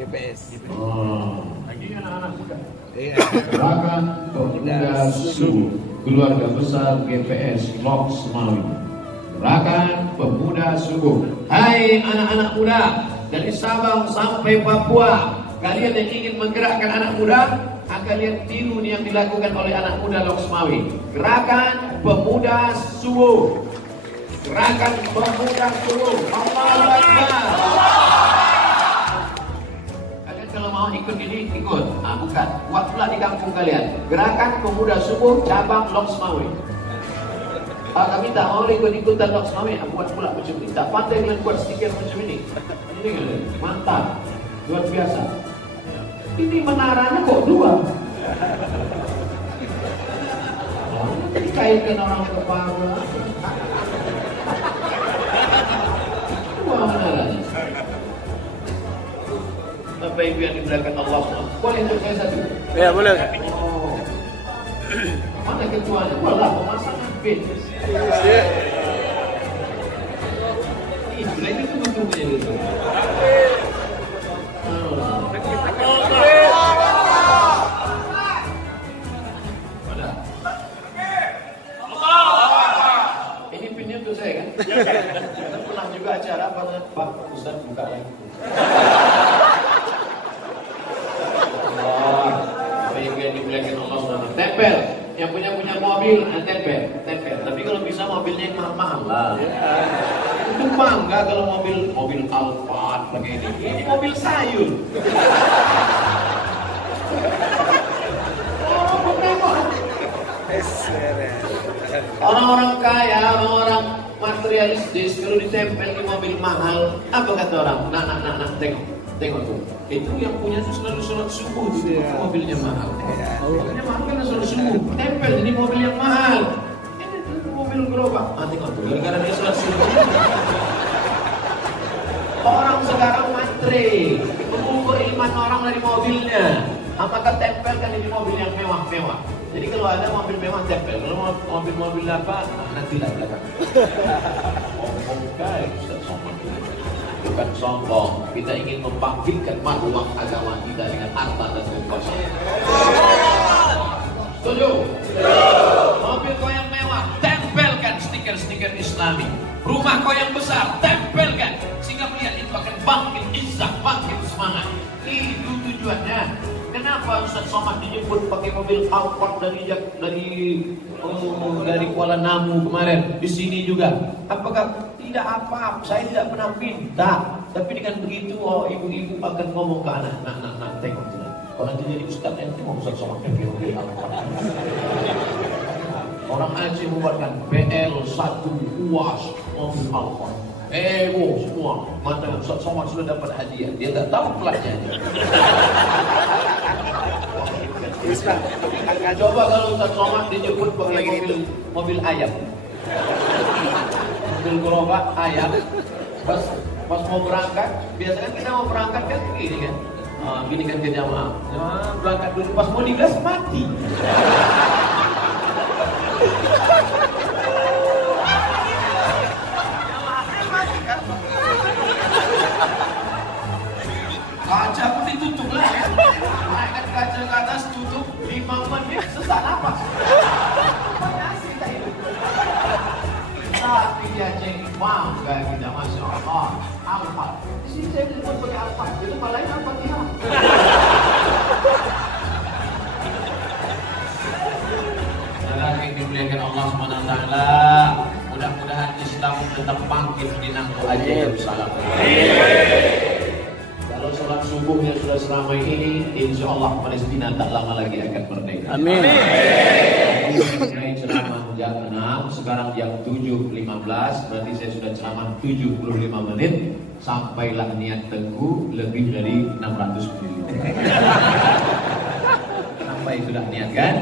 GPS. Oh. Lagi anak-anak muda. Gerakan Pemuda Subuh Keluarga Besar GPS Lok Semawi. Gerakan Pemuda Subuh. Hai anak-anak muda dari Sabang sampai Papua, kalian yang ingin menggerakkan anak muda, akan lihat tiru yang dilakukan oleh anak muda Lok Semawi. Gerakan Pemuda Subuh. Gerakan Pemuda Subuh. Allahu Akbar. Kalian kalau mau ikut ini, ikut. Bukan. Buat pula di kampung kalian. Gerakan Pemuda Subuh cabang Lok Semawi. Kami tak mau ikut-ikutan Lok Semawi. Buat pula macam ini. Tak pandai dengan buat stiker macam ini. Ini kan, mantap. Luar biasa. Ini menaranya kok dua. Dikaitkan orang kepala. Dua menaranya. Bapak Ibu yang dimuliakan Allah SWT. Boleh untuk saya satu? Ya boleh. Oh. Mana ketuanya? Walah, pemasangan bin. Ini lagi tu betul-betul gitu. Ini pinnya untuk saya kan? Pernah juga acara Pak Ustaz buka lagi. Yang dimuliakan Allah SWT. Tempel. Yang punya mobil, tempel. Tapi kalau bisa mobilnya yang mahal-mahal lah. Itu bangga kalau mobil Alphard pakai ini. Ini mobil sayur. Orang-orang kaya, orang materialistis kalau ditempel di mobil mahal, apa kata orang? Nah, tengok tuh. Itu yang punya tuh selalu sholat subuh di mobilnya mahal. Mobilnya mahal karena sholat subuh. Tempel ini mobil yang mahal. Ini tuh mobil gerobak. Tengok tuh, gara-gara dia sholat subuh. Orang sekarang matre, mengukur iman orang dari mobilnya. Maka tempelkan di mobil yang mewah-mewah. Jadi kalau ada mobil mewah tempel, kalau mobil apa nanti lah belakang. Bukan sombong, kita ingin membangkitkan marwah agama kita dengan harta dan kekuasaan. Setuju? Mobil kau yang mewah, tempelkan stiker-stiker Islami. Rumah kau yang besar, tempelkan sehingga melihat itu akan bangkit izzah, bangkit semangat. Itu tujuannya. Kenapa Ustaz Somad dijemput pakai mobil Alphard dari Kuala Namu kemarin di sini juga? Apakah tidak apa? Saya tidak pernah minta. Tapi dengan begitu, ibu-ibu akan ngomong ke anak, nak, tengok tu. Kalau nanti jadi Ustaz, nanti mau Ustaz Somad pakai mobil Alphard. Orang Aceh membuatkan BL1 UAS mobil Alphard. Semua mata Ustaz Somad sudah dapat hadiah. Dia tak tahu pelatnya. Coba kalau Ustaz Somad dijemput pakai mobil ayam, mobil gerobak ayam. Pas mau berangkat, biasanya kita mau berangkat kan begini kan, gini kan ke jamaah. Berangkat dulu, pas mau digas mati. Kaca pun ditutup lah ya. Naikkan kaca ke atas, tutup 5 menit, sesak nafas. Tapi dia cek, bangga kita, Masya Allah. Alphard. Di sini saya jemput pakai Alphard. Itu malah apa dia? Saudara yang dimuliakan Allah SWT. Mudah-mudahan Islam tetap bangkit di Nangko Aceh Yerusalem. Kalau sholat subuhnya sudah seramai ini, insya Allah Palestina tak lama lagi akan merdeka. Amin. Mulai ceramah jam 6, sekarang jam 7.15, berarti saya sudah ceramah 75 menit. Sampailah niat Tengku lebih dari 600 ml. Sampai sudah niat kan?